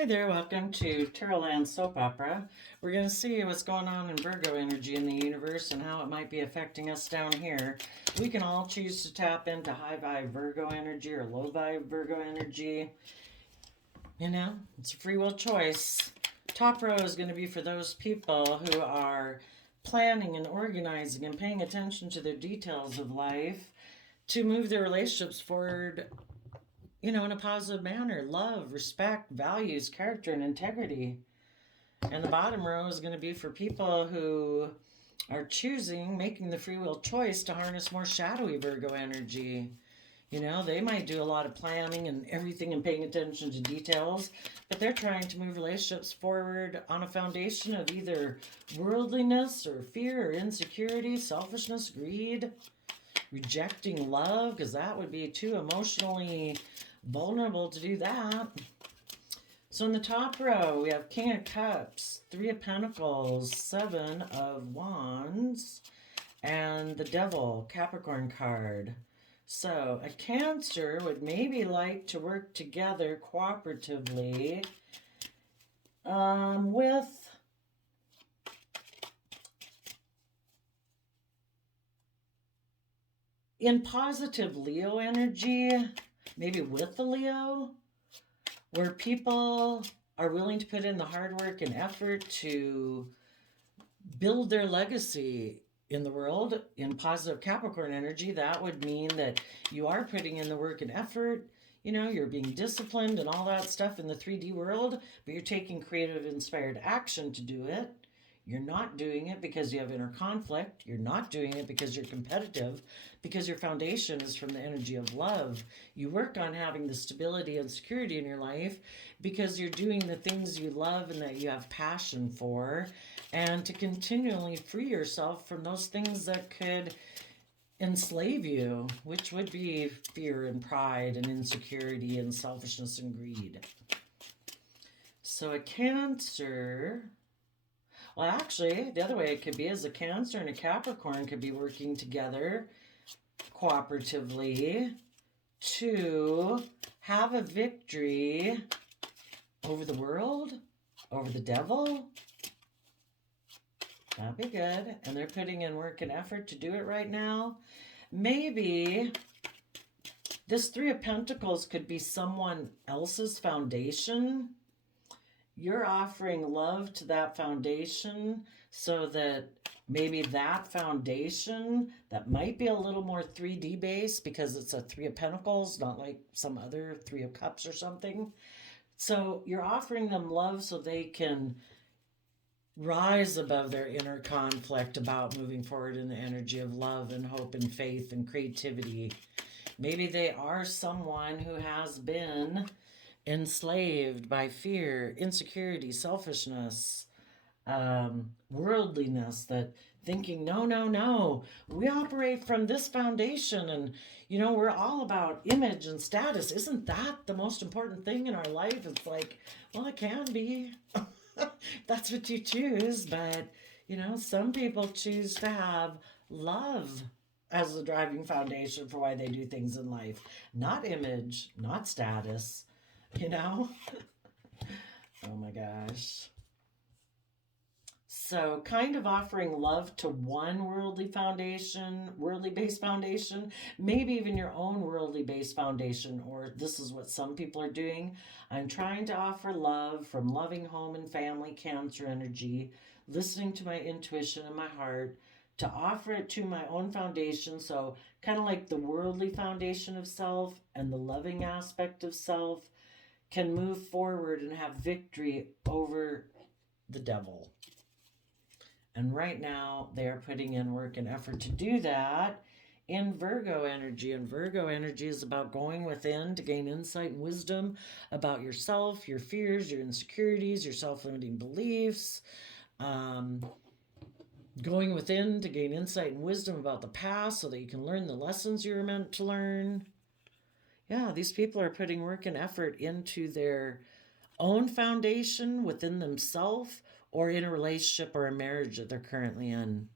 Hi there, welcome to Land Soap Opera. We're going to see what's going on in Virgo energy in the universe and how it might be affecting us down here. We can all choose to tap into high vibe Virgo energy or low vibe Virgo energy. You know, it's a free will choice. Top row is going to be for those people who are planning and organizing and paying attention to their details of life to move their relationships forward, in a positive manner. Love, respect, values, character, and integrity. And the bottom row is going to be for people who are making the free will choice to harness more shadowy Virgo energy. They might do a lot of planning and everything and paying attention to details, but they're trying to move relationships forward on a foundation of either worldliness or fear or insecurity, selfishness, greed, rejecting love, because that would be too emotionally vulnerable to do that. So in the top row, we have King of Cups, Three of Pentacles, Seven of Wands, and the Devil, Capricorn card. So a Cancer would maybe like to work together cooperatively with in positive Leo energy, maybe with the Leo, where people are willing to put in the hard work and effort to build their legacy in the world. In positive Capricorn energy, that would mean that you are putting in the work and effort. You're being disciplined and all that stuff in the 3D world, but you're taking creative, inspired action to do it. You're not doing it because you have inner conflict. You're not doing it because you're competitive, because your foundation is from the energy of love. You work on having the stability and security in your life because you're doing the things you love and that you have passion for, and to continually free yourself from those things that could enslave you, which would be fear and pride and insecurity and selfishness and greed. So a Cancer... Well, actually, the other way it could be is a Cancer and a Capricorn could be working together cooperatively to have a victory over the world, over the devil. That'd be good. And they're putting in work and effort to do it right now. Maybe this Three of Pentacles could be someone else's foundation. You're offering love to that foundation so that maybe that foundation that might be a little more 3D based because it's a Three of Pentacles, not like some other Three of Cups or something. So you're offering them love so they can rise above their inner conflict about moving forward in the energy of love and hope and faith and creativity. Maybe they are someone who has been enslaved by fear, insecurity, selfishness, worldliness, that thinking, no, we operate from this foundation and, we're all about image and status. Isn't that the most important thing in our life? It's like, well, it can be. That's what you choose, but, some people choose to have love as the driving foundation for why they do things in life. Not image, not status. Oh my gosh. So kind of offering love to one worldly based foundation, maybe even your own worldly based foundation, or this is what some people are doing. I'm trying to offer love from loving home and family, Cancer energy, listening to my intuition and my heart, to offer it to my own foundation. So kind of like the worldly foundation of self and the loving aspect of self can move forward and have victory over the devil. And right now, they are putting in work and effort to do that in Virgo energy. And Virgo energy is about going within to gain insight and wisdom about yourself, your fears, your insecurities, your self-limiting beliefs. Going within to gain insight and wisdom about the past so that you can learn the lessons you're meant to learn. Yeah, these people are putting work and effort into their own foundation within themselves or in a relationship or a marriage that they're currently in.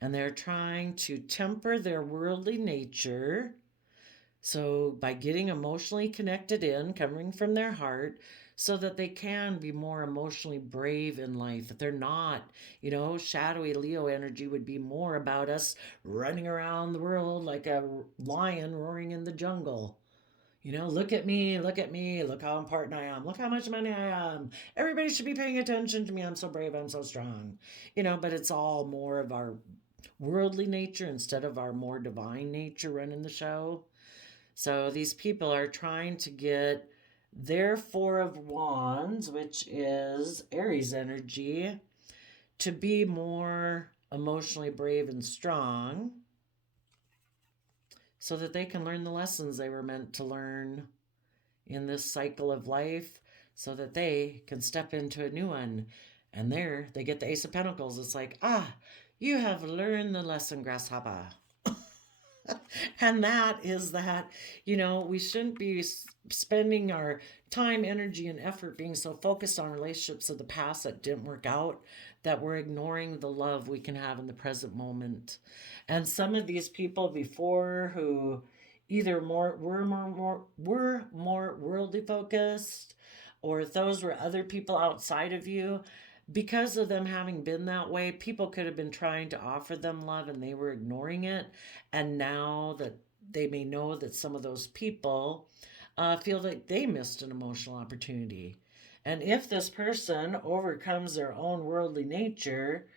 And they're trying to temper their worldly nature So by getting emotionally connected in, coming from their heart, so that they can be more emotionally brave in life. That they're not, shadowy Leo energy would be more about us running around the world like a lion roaring in the jungle. Look at me, look at me, look how important I am, look how much money I am. Everybody should be paying attention to me. I'm so brave, I'm so strong. But it's all more of our worldly nature instead of our more divine nature running the show. So these people are trying to get their Four of Wands, which is Aries energy, to be more emotionally brave and strong so that they can learn the lessons they were meant to learn in this cycle of life so that they can step into a new one. And there they get the Ace of Pentacles. It's like, you have learned the lesson, grasshopper. And that is that, we shouldn't be spending our time, energy, and effort being so focused on relationships of the past that didn't work out that we're ignoring the love we can have in the present moment. And some of these people before who either were more worldly focused, or those were other people outside of you, because of them having been that way, people could have been trying to offer them love and they were ignoring it. And now that they may know that some of those people feel like they missed an emotional opportunity. And if this person overcomes their own worldly nature,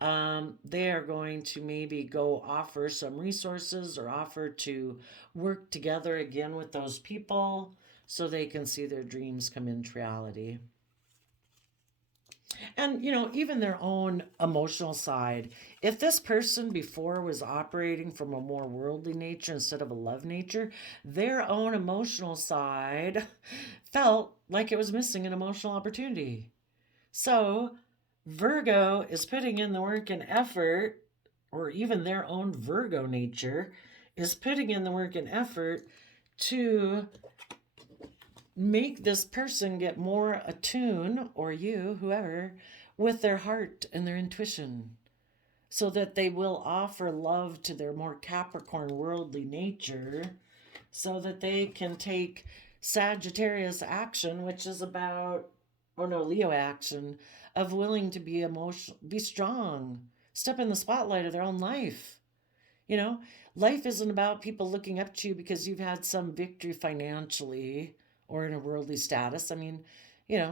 they are going to maybe go offer some resources or offer to work together again with those people so they can see their dreams come into reality. And, even their own emotional side. If this person before was operating from a more worldly nature instead of a love nature, their own emotional side felt like it was missing an emotional opportunity. So, Virgo is putting in the work and effort, or even their own Virgo nature is putting in the work and effort to make this person get more attuned, or you, whoever, with their heart and their intuition, so that they will offer love to their more Capricorn worldly nature, so that they can take Sagittarius action, which is about, Leo action, of willing to be emotional, be strong, step in the spotlight of their own life. Life isn't about people looking up to you because you've had some victory financially or in a worldly status. I mean,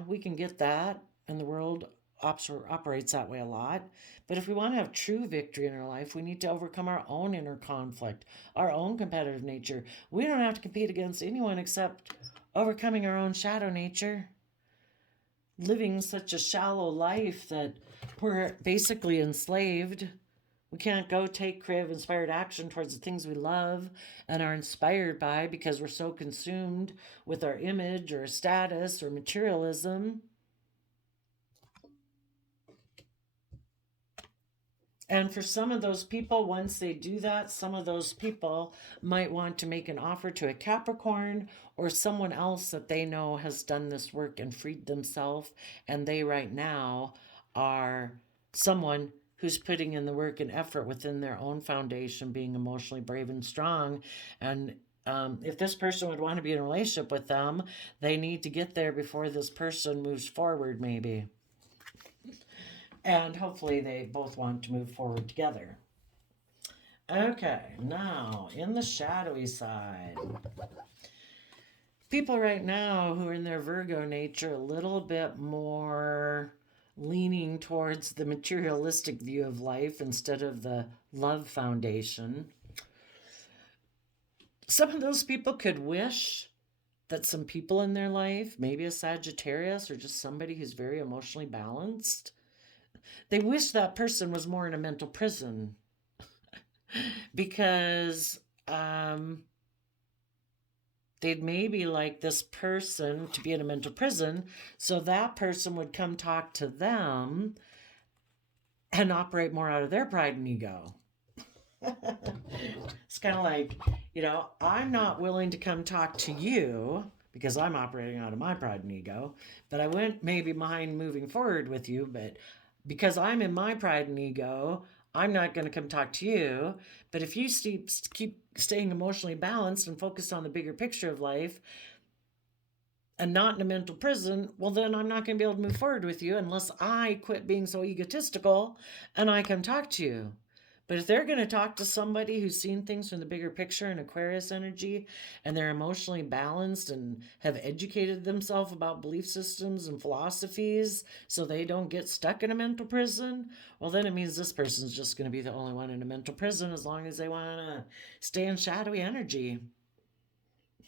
we can get that, and the world operates that way a lot. But if we want to have true victory in our life, we need to overcome our own inner conflict, our own competitive nature. We don't have to compete against anyone except overcoming our own shadow nature, living such a shallow life that we're basically enslaved. We can't go take creative, inspired action towards the things we love and are inspired by because we're so consumed with our image or status or materialism. And for some of those people, once they do that, some of those people might want to make an offer to a Capricorn or someone else that they know has done this work and freed themselves. And they right now are someone who's putting in the work and effort within their own foundation, being emotionally brave and strong. And if this person would want to be in a relationship with them, they need to get there before this person moves forward, maybe. And hopefully they both want to move forward together. Okay, now in the shadowy side. People right now who are in their Virgo nature a little bit more leaning towards the materialistic view of life instead of the love foundation. Some of those people could wish that some people in their life, maybe a Sagittarius or just somebody who's very emotionally balanced, they wish that person was more in a mental prison because they'd maybe like this person to be in a mental prison, so that person would come talk to them and operate more out of their pride and ego. It's kind of like, I'm not willing to come talk to you because I'm operating out of my pride and ego, but I wouldn't maybe mind moving forward with you, but because I'm in my pride and ego, I'm not going to come talk to you. But if you keep staying emotionally balanced and focused on the bigger picture of life and not in a mental prison, well, then I'm not going to be able to move forward with you unless I quit being so egotistical and I come talk to you. But if they're going to talk to somebody who's seen things from the bigger picture in Aquarius energy and they're emotionally balanced and have educated themselves about belief systems and philosophies so they don't get stuck in a mental prison, well, then it means this person's just going to be the only one in a mental prison as long as they want to stay in shadowy energy.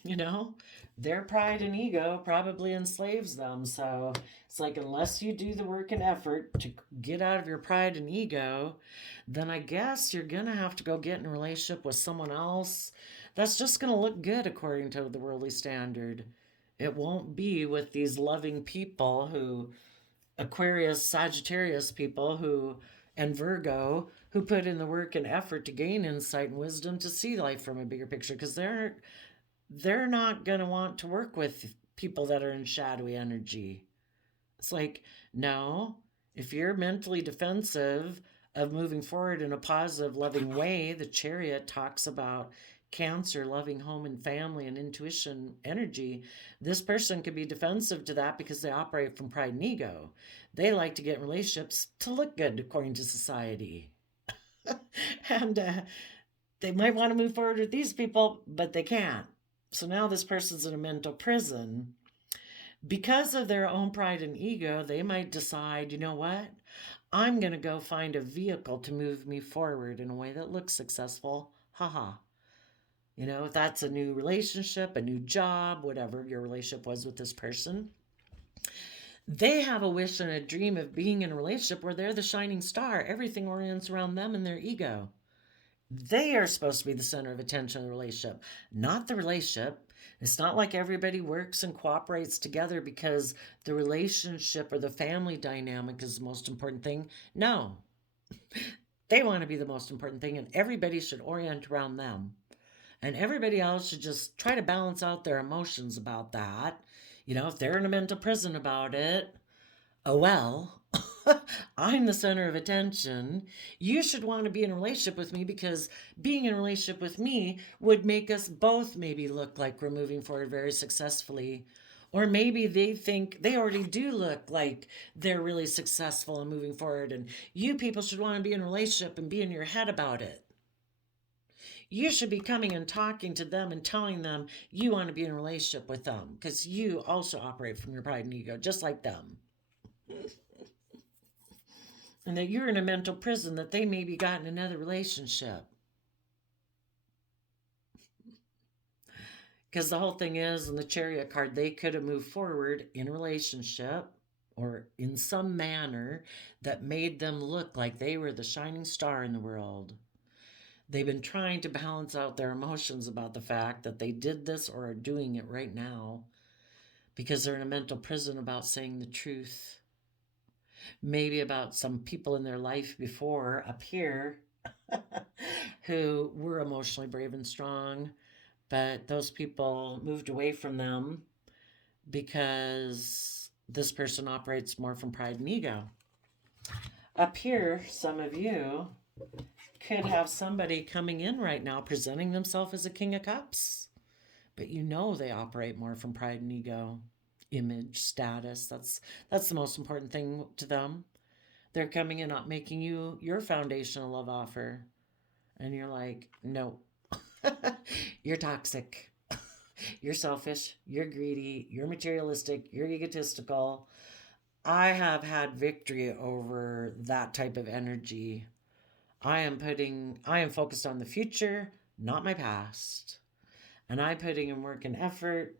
You know, their pride and ego probably enslaves them. So it's like, unless you do the work and effort to get out of your pride and ego, then I guess you're going to have to go get in a relationship with someone else that's just going to look good according to the worldly standard. It won't be with these loving people who, Aquarius, Sagittarius people who, and Virgo, who put in the work and effort to gain insight and wisdom to see life from a bigger picture, because they're not going to want to work with people that are in shadowy energy. It's like, no, if you're mentally defensive of moving forward in a positive, loving way, the Chariot talks about Cancer, loving home and family and intuition energy. This person could be defensive to that because they operate from pride and ego. They like to get in relationships to look good according to society. And they might want to move forward with these people, but they can't. So now this person's in a mental prison. Because of their own pride and ego, they might decide, you know what? I'm going to go find a vehicle to move me forward in a way that looks successful. Haha. You know, if that's a new relationship, a new job, whatever your relationship was with this person, they have a wish and a dream of being in a relationship where they're the shining star. Everything orients around them and their ego. They are supposed to be the center of attention in the relationship, not the relationship. It's not like everybody works and cooperates together because the relationship or the family dynamic is the most important thing. No, they want to be the most important thing, and everybody should orient around them. And everybody else should just try to balance out their emotions about that. You know, if they're in a mental prison about it, oh well, I'm the center of attention. You should want to be in a relationship with me because being in a relationship with me would make us both maybe look like we're moving forward very successfully. Or maybe they think they already do look like they're really successful and moving forward. And you people should want to be in a relationship and be in your head about it. You should be coming and talking to them and telling them you want to be in a relationship with them because you also operate from your pride and ego, just like them. And that you're in a mental prison that they maybe got in another relationship. Because the whole thing is, in the Chariot card, they could have moved forward in a relationship or in some manner that made them look like they were the shining star in the world. They've been trying to balance out their emotions about the fact that they did this or are doing it right now because they're in a mental prison about saying the truth. Maybe about some people in their life before up here who were emotionally brave and strong, but those people moved away from them because this person operates more from pride and ego. Up here, some of you could have somebody coming in right now presenting themselves as a King of Cups, but you know they operate more from pride and ego, image, status. That's the most important thing to them. They're coming in not making you your foundational love offer, and you're like, no, you're toxic, you're selfish, you're greedy, you're materialistic, you're egotistical. I have had victory over that type of energy. I am focused on the future, not my past. And I'm putting in work and effort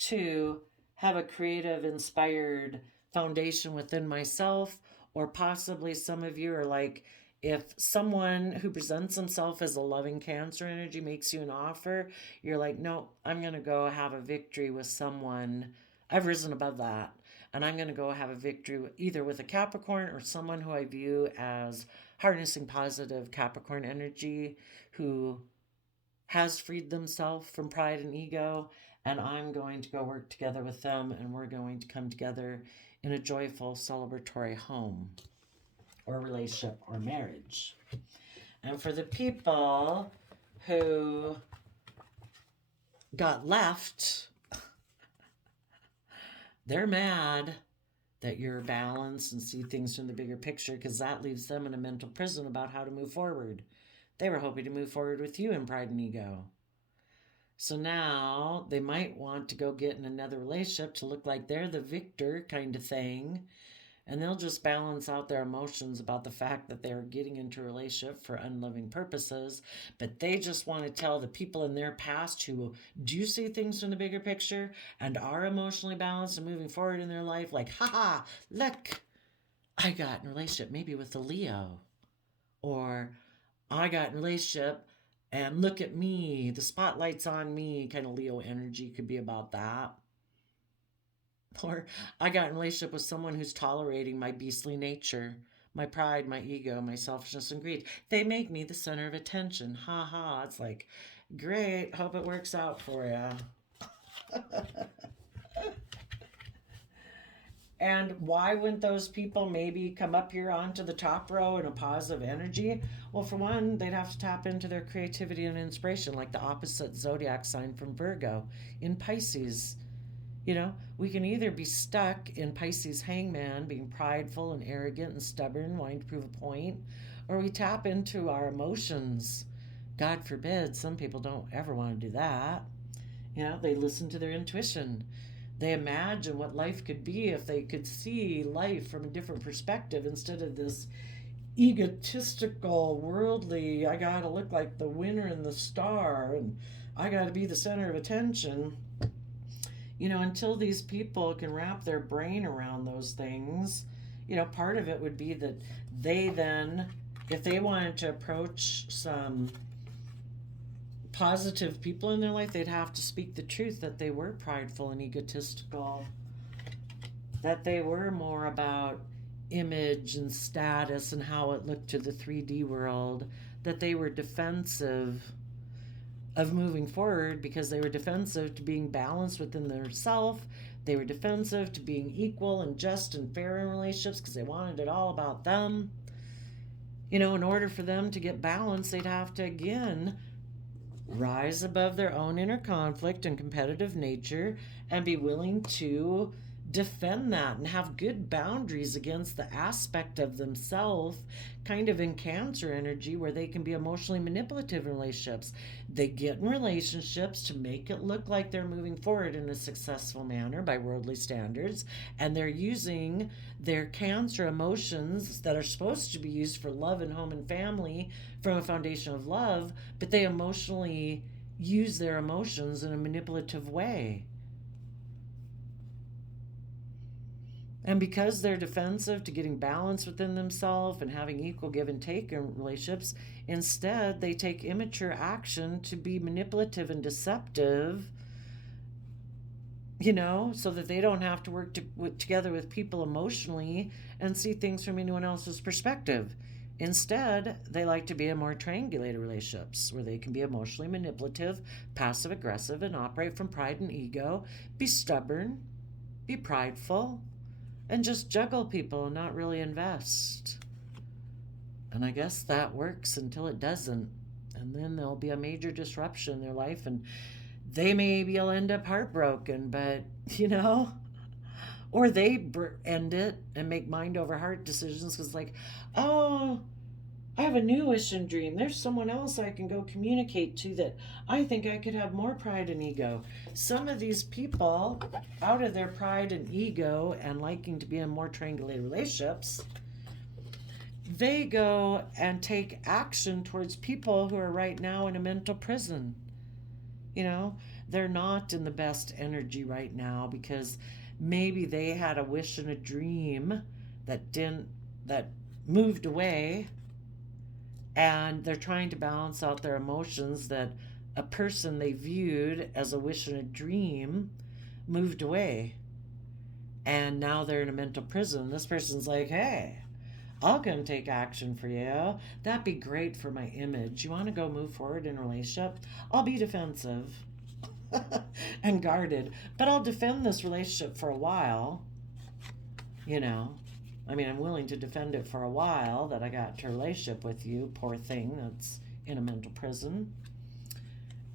to have a creative, inspired foundation within myself. Or possibly some of you are like, if someone who presents himself as a loving Cancer energy makes you an offer, you're like, no, I'm going to go have a victory with someone. I've risen above that. And I'm going to go have a victory either with a Capricorn or someone who I view as harnessing positive Capricorn energy, who has freed themselves from pride and ego. And I'm going to go work together with them, and we're going to come together in a joyful, celebratory home. or relationship or marriage. And for the people who got left, they're mad that you're balanced and see things from the bigger picture, because that leaves them in a mental prison about how to move forward. They were hoping to move forward with you in pride and ego. So now they might want to go get in another relationship to look like they're the victor kind of thing. And they'll just balance out their emotions about the fact that they're getting into a relationship for unloving purposes. But they just want to tell the people in their past who do see things from the bigger picture and are emotionally balanced and moving forward in their life, like, haha, look, I got in a relationship maybe with a Leo. Or I got in a relationship and look at me, the spotlight's on me. Kind of Leo energy could be about that. Or I got in a relationship with someone who's tolerating my beastly nature, my pride, my ego, my selfishness and greed. They make me the center of attention. Ha ha. It's like, great. Hope it works out for you. And why wouldn't those people maybe come up here onto the top row in a positive energy? Well, for one, they'd have to tap into their creativity and inspiration, like the opposite zodiac sign from Virgo in Pisces. You know, we can either be stuck in Pisces hangman, being prideful and arrogant and stubborn, wanting to prove a point, or we tap into our emotions. God forbid, some people don't ever want to do that. You know, they listen to their intuition. They imagine what life could be if they could see life from a different perspective instead of this egotistical, worldly, I gotta look like the winner and the star, and I gotta be the center of attention. You know, until these people can wrap their brain around those things, you know, part of it would be that they then, if they wanted to approach some positive people in their life, they'd have to speak the truth that they were prideful and egotistical, that they were more about image and status and how it looked to the 3D world, that they were defensive of moving forward because they were defensive to being balanced within their self. They were defensive to being equal and just and fair in relationships because they wanted it all about them. You know, in order for them to get balance, they'd have to again rise above their own inner conflict and competitive nature and be willing to defend that and have good boundaries against the aspect of themselves, kind of in Cancer energy, where they can be emotionally manipulative in relationships. They get in relationships to make it look like they're moving forward in a successful manner by worldly standards, and they're using their Cancer emotions that are supposed to be used for love and home and family from a foundation of love, but they emotionally use their emotions in a manipulative way. And because they're defensive to getting balance within themselves and having equal give and take in relationships, instead they take immature action to be manipulative and deceptive, you know, so that they don't have to work together with people emotionally and see things from anyone else's perspective. Instead, they like to be in more triangulated relationships where they can be emotionally manipulative, passive aggressive, and operate from pride and ego, be stubborn, be prideful, and just juggle people and not really invest. And I guess that works until it doesn't. And then there'll be a major disruption in their life, and they maybe will end up heartbroken, but, you know, or they end it and make mind over heart decisions because, like, oh, I have a new wish and dream. There's someone else I can go communicate to that I think I could have more pride and ego. Some of these people, out of their pride and ego and liking to be in more triangulated relationships, they go and take action towards people who are right now in a mental prison. You know, they're not in the best energy right now because maybe they had a wish and a dream that moved away, and they're trying to balance out their emotions that a person they viewed as a wish and a dream moved away, and now they're in a mental prison. This person's like, hey, I'll come take action for you. That'd be great for my image. You want to go move forward in a relationship? I'll be defensive and guarded, but I'll defend this relationship for a while, you know. I mean, I'm willing to defend it for a while that I got into a relationship with you, poor thing that's in a mental prison.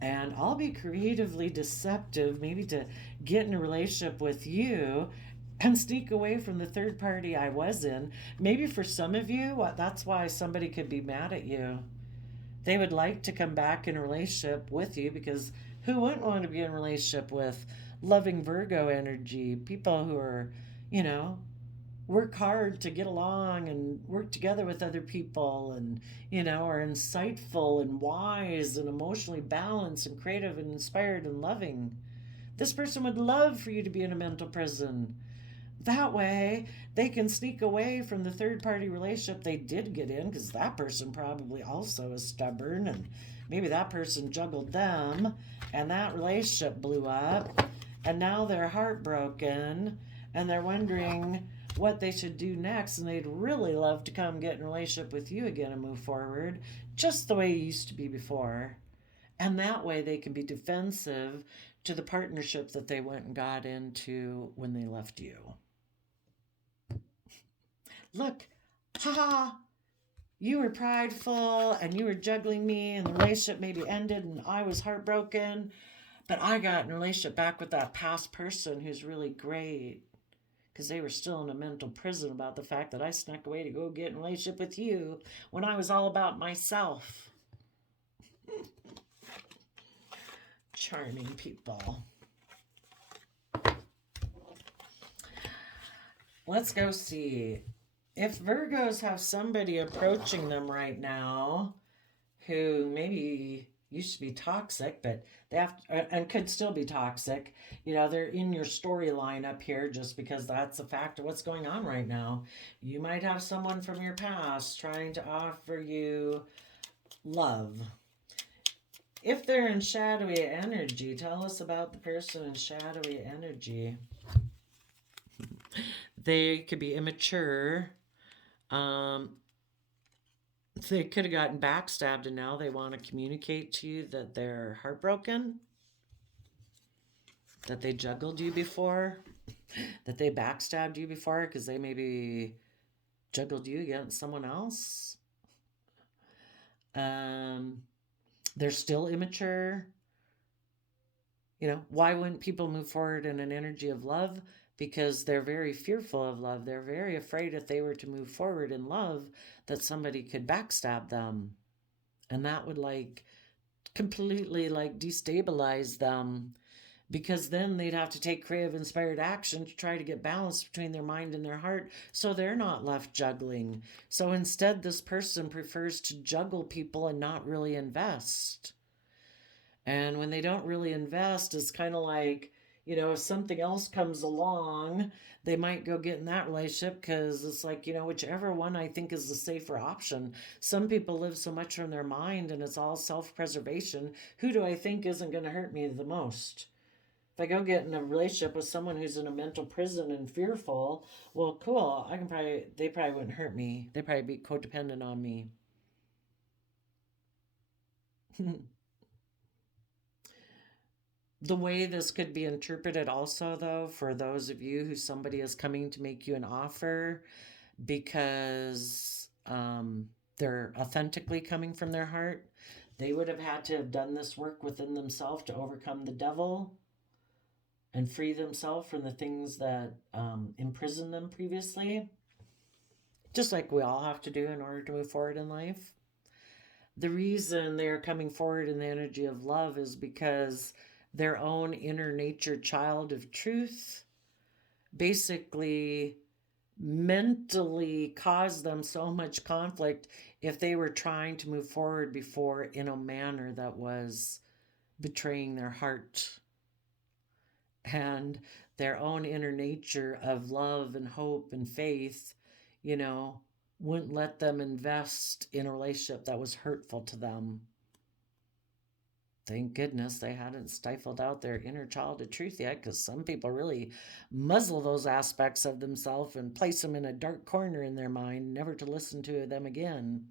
And I'll be creatively deceptive, maybe to get in a relationship with you and sneak away from the third party I was in. Maybe for some of you, that's why somebody could be mad at you. They would like to come back in a relationship with you because who wouldn't want to be in a relationship with loving Virgo energy? People who are, you know, work hard to get along and work together with other people and, are insightful and wise and emotionally balanced and creative and inspired and loving. This person would love for you to be in a mental prison. That way, they can sneak away from the third party relationship they did get in because that person probably also is stubborn and maybe that person juggled them and that relationship blew up and now they're heartbroken and they're wondering what they should do next and they'd really love to come get in a relationship with you again and move forward just the way you used to be before. And that way they can be defensive to the partnership that they went and got into when they left you. Look, haha, you were prideful and you were juggling me and the relationship maybe ended and I was heartbroken, but I got in a relationship back with that past person who's really great because they were still in a mental prison about the fact that I snuck away to go get in a relationship with you when I was all about myself. Charming people. Let's go see. If Virgos have somebody approaching them right now who maybe used to be toxic, but they have to, and could still be toxic, they're in your storyline up here just because that's a fact of what's going on right now. You might have someone from your past trying to offer you love. If they're in shadowy energy, tell us about the person in shadowy energy. They could be immature. They could have gotten backstabbed and now they want to communicate to you that they're heartbroken, that they juggled you before, that they backstabbed you before because they maybe juggled you against someone else. They're still immature. Why wouldn't people move forward in an energy of love? Because they're very fearful of love. They're very afraid if they were to move forward in love that somebody could backstab them. And that would completely destabilize them because then they'd have to take creative inspired action to try to get balance between their mind and their heart so they're not left juggling. So instead, this person prefers to juggle people and not really invest. And when they don't really invest, it's kind of like, if something else comes along, they might go get in that relationship because it's like, whichever one I think is the safer option. Some people live so much from their mind and it's all self-preservation. Who do I think isn't going to hurt me the most? If I go get in a relationship with someone who's in a mental prison and fearful, well, cool. They probably wouldn't hurt me. They'd probably be codependent on me. The way this could be interpreted also, though, for those of you who somebody is coming to make you an offer because they're authentically coming from their heart, they would have had to have done this work within themselves to overcome the devil and free themselves from the things that imprisoned them previously, just like we all have to do in order to move forward in life. The reason they're coming forward in the energy of love is because their own inner nature child of truth basically mentally caused them so much conflict if they were trying to move forward before in a manner that was betraying their heart and their own inner nature of love and hope and faith, wouldn't let them invest in a relationship that was hurtful to them. Thank goodness they hadn't stifled out their inner child of truth yet, because some people really muzzle those aspects of themselves and place them in a dark corner in their mind, never to listen to them again.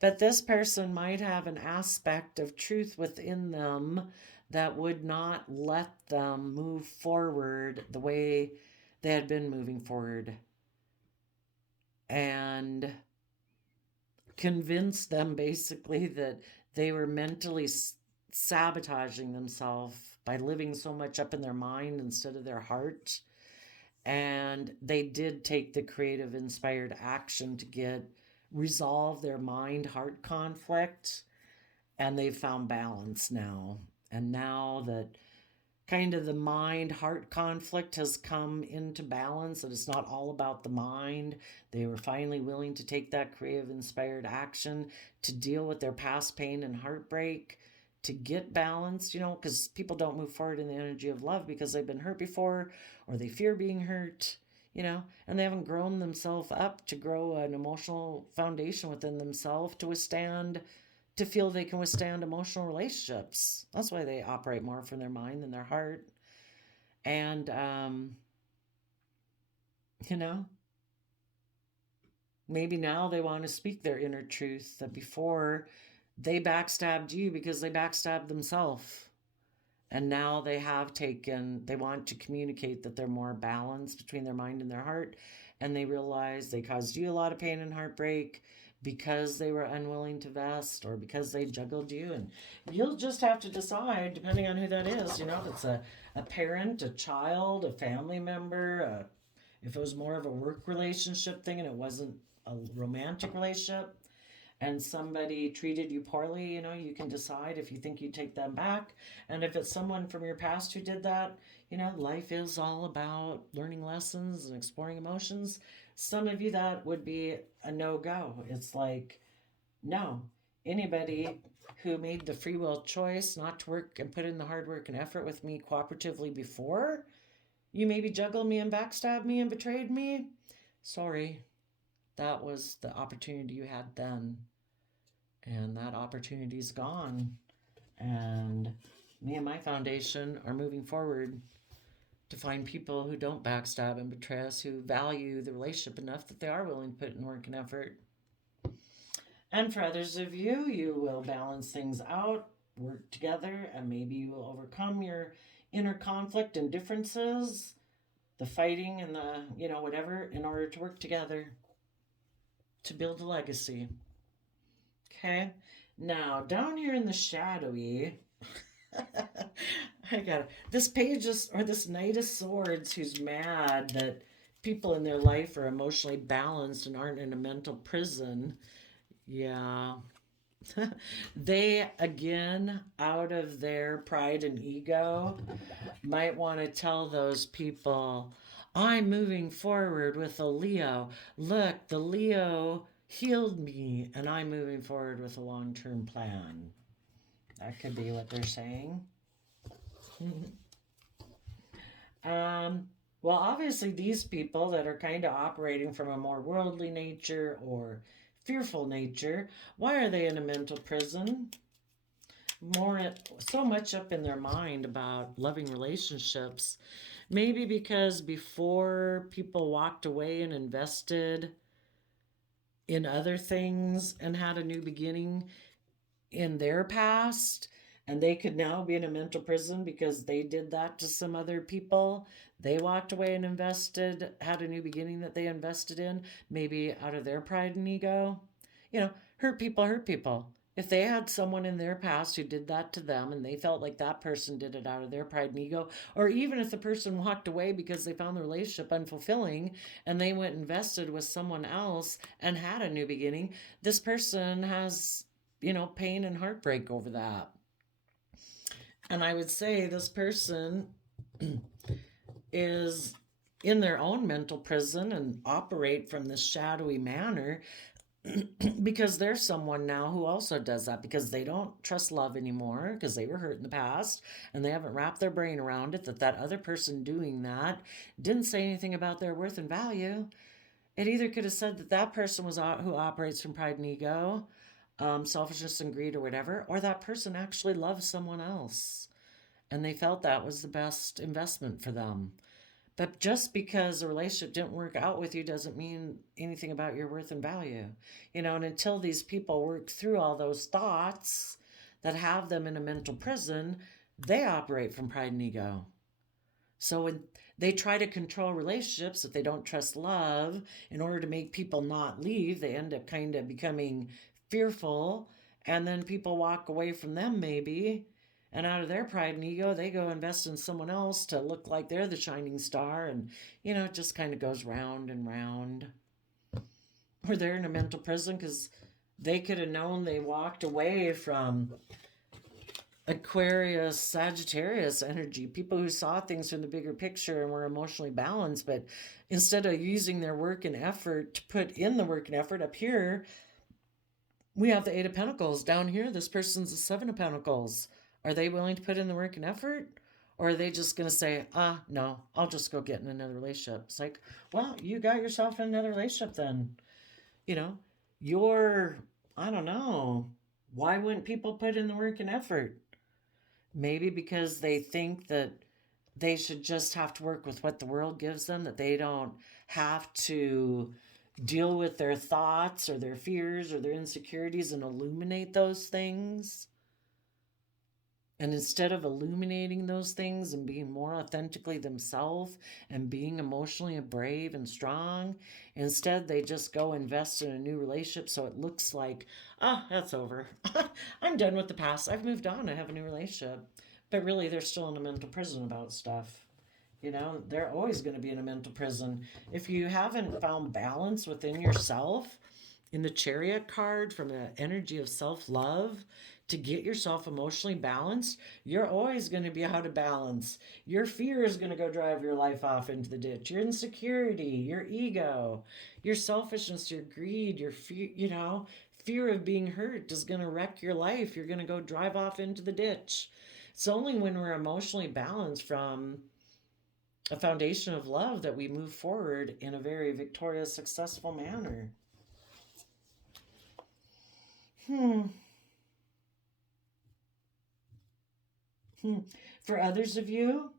But this person might have an aspect of truth within them that would not let them move forward the way they had been moving forward. and convinced them basically that they were mentally sabotaging themselves by living so much up in their mind instead of their heart. And they did take the creative inspired action to resolve their mind heart conflict, and they've found balance now. And now that kind of the mind heart conflict has come into balance, and it's not all about the mind, they were finally willing to take that creative inspired action to deal with their past pain and heartbreak, to get balanced, because people don't move forward in the energy of love because they've been hurt before, or they fear being hurt, and they haven't grown themselves up to grow an emotional foundation within themselves to feel they can withstand emotional relationships. That's why they operate more from their mind than their heart. And, maybe now they want to speak their inner truth, that before they backstabbed you because they backstabbed themselves. And now they want to communicate that they're more balanced between their mind and their heart. And they realize they caused you a lot of pain and heartbreak because they were unwilling to vest, or because they juggled you. And you'll just have to decide, depending on who that is, if it's a parent, a child, a family member, if it was more of a work relationship thing and it wasn't a romantic relationship, and somebody treated you poorly, you can decide if you think you take them back. And if it's someone from your past who did that, life is all about learning lessons and exploring emotions. Some of you, that would be a no-go. It's like, no. Anybody who made the free will choice not to work and put in the hard work and effort with me cooperatively before, you maybe juggled me and backstabbed me and betrayed me, sorry. That was the opportunity you had then. And that opportunity's gone. And me and my foundation are moving forward to find people who don't backstab and betray us, who value the relationship enough that they are willing to put in work and effort. And for others of you, you will balance things out, work together, and maybe you will overcome your inner conflict and differences, the fighting and the, whatever, in order to work together to build a legacy. Okay, now down here in the shadowy, this page or this Knight of Swords, who's mad that people in their life are emotionally balanced and aren't in a mental prison. Yeah. They, again, out of their pride and ego, might want to tell those people, I'm moving forward with a Leo. Look, the Leo healed me, and I'm moving forward with a long-term plan. That could be what they're saying. Well, obviously these people that are kind of operating from a more worldly nature or fearful nature, why are they in a mental prison? So much up in their mind about loving relationships. Maybe because before people walked away and invested in other things and had a new beginning in their past, and they could now be in a mental prison because they did that to some other people. They walked away and had a new beginning that they invested in, maybe out of their pride and ego. Hurt people. If they had someone in their past who did that to them and they felt like that person did it out of their pride and ego, or even if the person walked away because they found the relationship unfulfilling and they went and invested with someone else and had a new beginning, this person has, pain and heartbreak over that. And I would say this person is in their own mental prison and operate from this shadowy manner because there's someone now who also does that, because they don't trust love anymore because they were hurt in the past and they haven't wrapped their brain around it that other person doing that didn't say anything about their worth and value. It either could have said that person was who operates from pride and ego, selfishness and greed or whatever, or that person actually loves someone else and they felt that was the best investment for them. But just because a relationship didn't work out with you doesn't mean anything about your worth and value. And until these people work through all those thoughts that have them in a mental prison, they operate from pride and ego. So when they try to control relationships, if they don't trust love, in order to make people not leave, they end up kind of becoming fearful. And then people walk away from them, maybe. And out of their pride and ego, they go invest in someone else to look like they're the shining star. And, it just kind of goes round and round. Or they're in a mental prison because they could have known they walked away from Aquarius, Sagittarius energy, people who saw things from the bigger picture and were emotionally balanced, but instead of using their work and effort to put in the work and effort, up here, we have the Eight of Pentacles. Down here, this person's the Seven of Pentacles. Are they willing to put in the work and effort? Or are they just going to say, no, I'll just go get in another relationship? It's like, well, you got yourself in another relationship then. I don't know. Why wouldn't people put in the work and effort? Maybe because they think that they should just have to work with what the world gives them, that they don't have to deal with their thoughts or their fears or their insecurities and illuminate those things. And instead of illuminating those things and being more authentically themselves and being emotionally brave and strong, instead they just go invest in a new relationship so it looks like, that's over. I'm done with the past. I've moved on. I have a new relationship. But really, they're still in a mental prison about stuff. They're always going to be in a mental prison. If you haven't found balance within yourself, in the Chariot card from the energy of self-love, to get yourself emotionally balanced, you're always going to be out of balance. Your fear is going to go drive your life off into the ditch. Your insecurity, your ego, your selfishness, your greed, your fear of being hurt is going to wreck your life. You're going to go drive off into the ditch. It's only when we're emotionally balanced from a foundation of love that we move forward in a very victorious, successful manner. For others of you,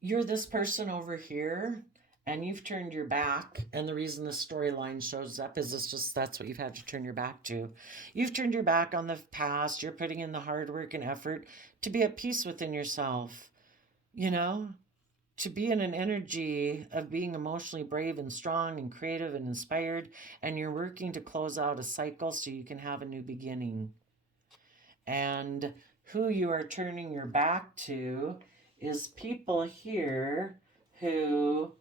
you're this person over here and you've turned your back, and the reason the storyline shows up is it's just that's what you've had to turn your back to. You've turned your back on the past. You're putting in the hard work and effort to be at peace within yourself, to be in an energy of being emotionally brave and strong and creative and inspired, and you're working to close out a cycle so you can have a new beginning. And who you are turning your back to is people here who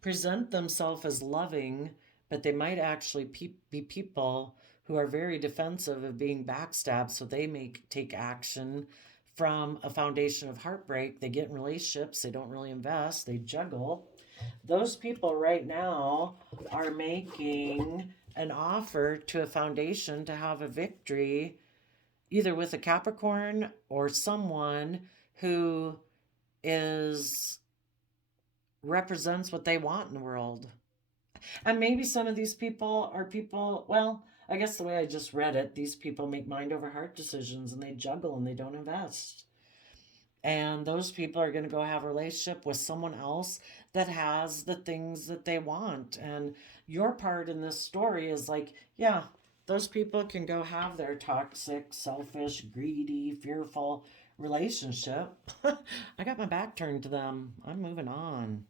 present themselves as loving, but they might actually be people who are very defensive of being backstabbed, so they may take action from a foundation of heartbreak. They get in relationships, they don't really invest, they juggle. Those people right now are making an offer to a foundation to have a victory, either with a Capricorn or someone who represents what they want in the world. And maybe some of these people are people, well, I guess the way I just read it, these people make mind over heart decisions and they juggle and they don't invest. And those people are going to go have a relationship with someone else that has the things that they want. And your part in this story is like, yeah, those people can go have their toxic, selfish, greedy, fearful relationship. I got my back turned to them. I'm moving on.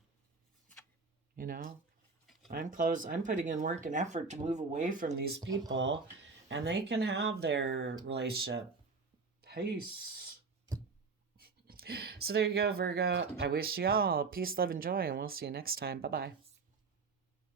I'm putting in work and effort to move away from these people, and they can have their relationship. Peace. So there you go, Virgo. I wish you all peace, love, and joy, and we'll see you next time. Bye-bye.